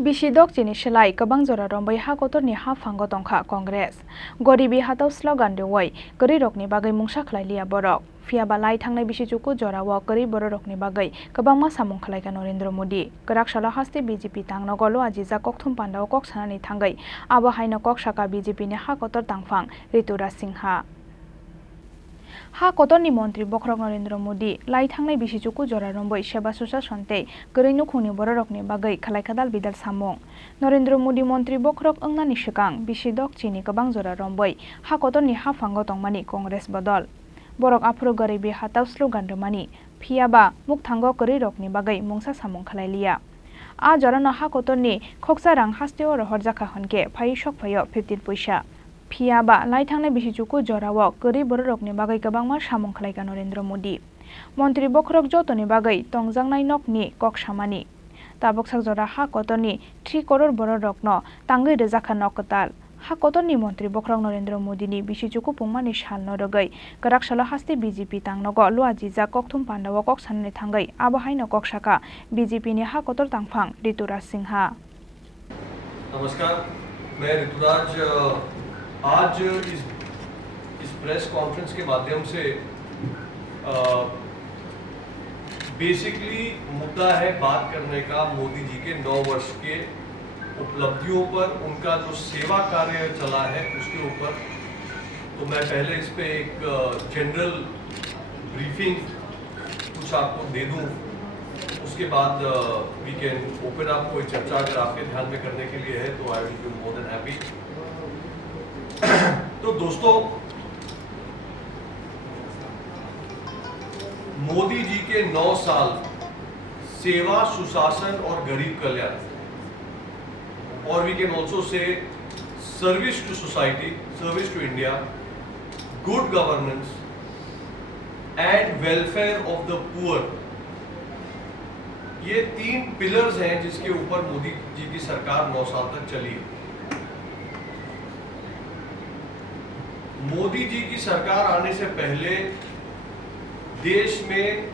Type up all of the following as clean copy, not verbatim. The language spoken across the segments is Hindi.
Bisidok chini shelai kabang jora rombai ha kotor ni ha phango tongkha Congress. Goribi hatau slogan dewai gori rokni bagai mungsa khlai liya borok. Fia balai thangnai bisichuku jora wa gori borokni bagai kabang ma samung khlai ka Narendra Modi. Karak shala haste BJP tangno golo ajiza kokthum pandao kok sanani thangai. Abo haina kok saka BJP ni ha kotor tangphang Rituraj Singha. Ha kotorni मन्त्री बख्रक नरेन्द्र मोदी लाई थांनाय बिसिचुकु जरा रम्बै सेबा सुसा सन्ते गरैनु खुनि बररकनि बागै खालायखादाल बिदाल सामुं नरेन्द्र मोदी मन्त्री बख्रक अंगनानि सिगां बिसिदक चिनि गोबां जरा रम्बै हा कोतरनि हा फांगो तंमानि कंग्रेस बदल बरक आफुरु गरैबि हाताव स्लोगान रमानि फियाबा मुख थांगो गरै रकनि बागै मुंसा सामुं खालायलिया आ जरानो हा कोतरनि खक्सा रां हास्तेओ रहर जाखा हनके फाइ सक फायो 15 पैसा फियाबा लाई थांनाय बिसिचुकु जराव गरी बररकनि बागै गोबांमा सामुं खालायगा नरेन्द्र मोदी मन्त्री बख्रक जतनि बागै तंजांनाय नकनि कक सामानि ताबक सागजरा हा कतरनि 3 करोड़ बररकनो तांगै रजाखा नकताल हा कतरनि मन्त्री बख्रक नरेन्द्र मोदीनि बिसिचुकु पुंमानि साल नरगै गराकसाला हास्ते बीजेपी तांनगो लुआजिजा ककथुम पान्डाव कक साननि थांगै आबहायनो कक साका बीजेपी नि हा कतर तांफां ऋतुराज सिंहा। नमस्कार, मैं ऋतुराज आज इस प्रेस कॉन्फ्रेंस के माध्यम से बेसिकली मुद्दा है बात करने का मोदी जी के 9 वर्ष के उपलब्धियों पर, उनका जो सेवा कार्य चला है उसके ऊपर। तो मैं पहले इस पे एक जनरल ब्रीफिंग कुछ आपको दे दूं, उसके बाद वी कैन ओपन अप कोई चर्चा अगर आपके ध्यान में करने के लिए है तो I will be more than happy. तो दोस्तों, मोदी जी के 9 साल सेवा, सुशासन और गरीब कल्याण, और we can also say service to society, service to India, good governance and welfare of the poor, ये 3 पिलर्स हैं जिसके ऊपर मोदी जी की सरकार 9 साल तक चली है। मोदी जी की सरकार आने से पहले देश में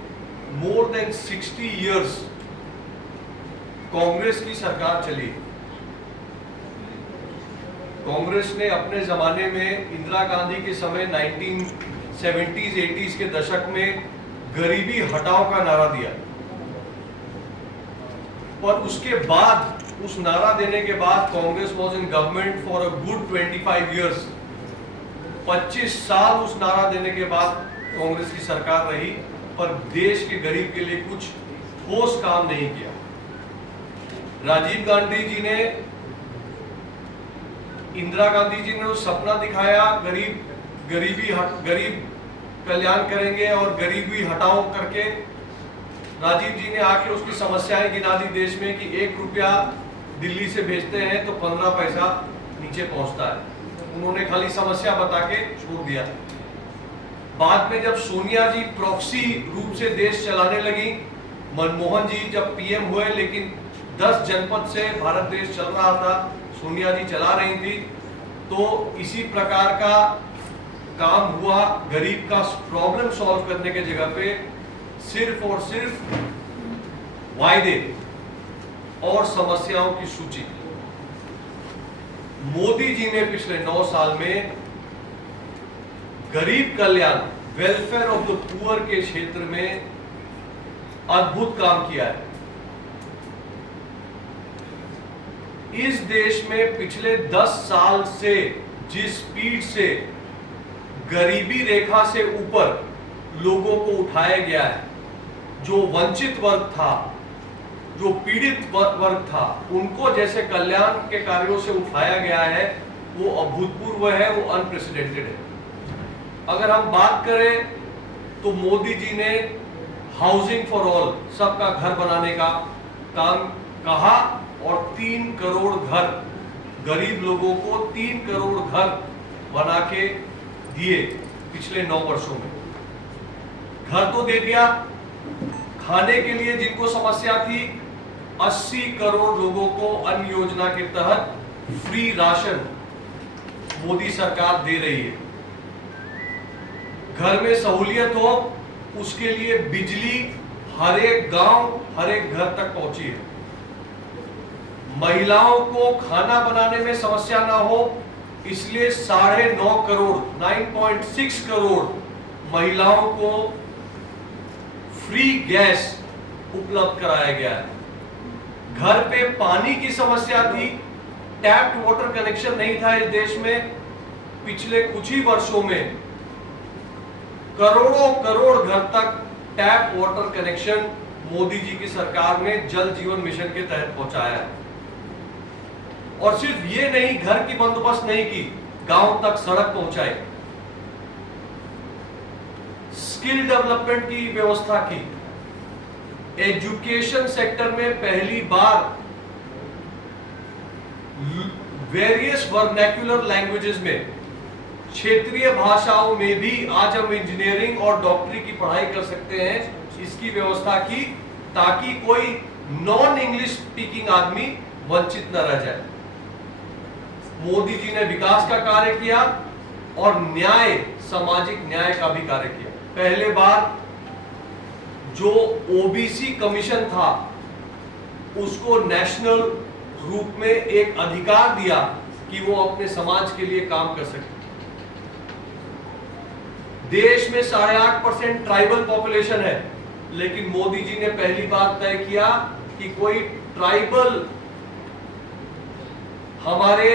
मोर देन 60 इयर्स कांग्रेस की सरकार चली। कांग्रेस ने अपने जमाने में इंदिरा गांधी के समय 1970s 80s के दशक में गरीबी हटाओ का नारा दिया, पर उसके बाद, उस नारा देने के बाद Congress was in government for a good 25 years. 25 साल उस नारा देने के बाद कांग्रेस की सरकार रही, पर देश के गरीब के लिए कुछ ठोस काम नहीं किया। राजीव गांधी जी ने, इंदिरा गांधी जी ने सपना दिखाया गरीब कल्याण करेंगे और गरीबी हटाओ करके। राजीव जी ने आके उसकी समस्याएं गिना दी देश में कि 1 रुपया दिल्ली से भेजते हैं तो 15 पैसा नीचे पहुंचता है। उन्होंने खाली समस्या बता के छोड़ दिया। बाद में जब सोनिया जी प्रॉक्सी रूप से देश चलाने लगी, मनमोहन जी जब पीएम हुए, लेकिन 10 जनपद से भारत देश चल रहा था, सोनिया जी चला रही थी, तो इसी प्रकार का काम हुआ। गरीब का प्रॉब्लम सॉल्व करने के जगह पे सिर्फ और सिर्फ वायदे और समस्याओं की सूची। मोदी जी ने पिछले 9 साल में गरीब कल्याण, वेलफेयर ऑफ द पुअर के क्षेत्र में अद्भुत काम किया है। इस देश में पिछले 10 साल से जिस स्पीड से गरीबी रेखा से ऊपर लोगों को उठाया गया है, जो वंचित वर्ग था, जो पीड़ित वर्ग था, उनको जैसे कल्याण के कार्यों से उठाया गया है, वो अभूतपूर्व है, वो अनप्रेसिडेंटेड है। अगर हम बात करें तो मोदी जी ने हाउसिंग फॉर ऑल, सबका घर बनाने का काम कहा और 3 करोड़ घर, गरीब लोगों को 3 करोड़ घर बना के दिए पिछले 9 वर्षों में। घर तो दे दिया, खाने के लिए जिनको समस्या थी 80 करोड़ लोगों को अन्न योजना के तहत फ्री राशन मोदी सरकार दे रही है। घर में सहूलियत हो, उसके लिए बिजली हर एक गांव, हर एक घर तक पहुंची है। महिलाओं को खाना बनाने में समस्या ना हो, इसलिए 9.5 करोड़ 9.6 करोड़ महिलाओं को फ्री गैस उपलब्ध कराया गया है। घर पे पानी की समस्या थी, टैप्ड वाटर कनेक्शन नहीं था इस देश में। पिछले कुछ ही वर्षों में करोड़ों करोड़ घर तक tap water connection Modi ji की सरकार ने जल जीवन मिशन के तहत पहुंचाया है। और सिर्फ ये नहीं, घर की बंदोबस्त नहीं की, गांव तक सड़क पहुंचाई, स्किल डेवलपमेंट की व्यवस्था की, एजुकेशन सेक्टर में पहली बार वेरियस वर्नैक्युलर लैंग्वेजेस में, क्षेत्रीय भाषाओं में भी आज हम इंजीनियरिंग और डॉक्टरी की पढ़ाई कर सकते हैं, इसकी व्यवस्था की, ताकि कोई नॉन इंग्लिश स्पीकिंग आदमी वंचित न रह जाए। मोदी जी ने विकास का कार्य किया और न्याय, सामाजिक न्याय का भी कार्य किया। पहले बार जो ओबीसी कमीशन था उसको नेशनल रूप में एक अधिकार दिया कि वो अपने समाज के लिए काम कर सके। देश में 8.5% ट्राइबल पॉपुलेशन है, लेकिन मोदी जी ने पहली बार तय किया कि कोई ट्राइबल हमारे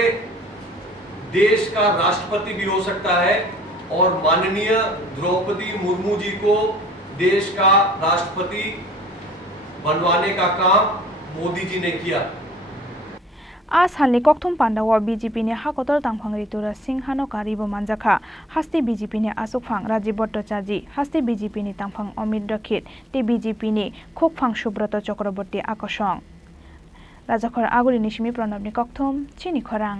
देश का राष्ट्रपति भी हो सकता है, और माननीय द्रौपदी मुर्मू जी को देश का राष्ट्रपति बनवाने का काम मोदी जी ने किया। आज हालनि कक्थुम पांडाव बीजेपी ने हाकोतर तांफां रितुरा सिंहानो कारिबो मानजाखा हास्ति बीजेपी ने आसुकफां राजीव भट्टाचार्य, हास्ति बीजेपी ने तांफां अमित रखित, ते बीजेपी ने खुकफां सुब्रत चक्रवर्ती आकर्षण। राजाखर आगुरी निशिमी प्रणबनि कक्थुम चिनी खरां।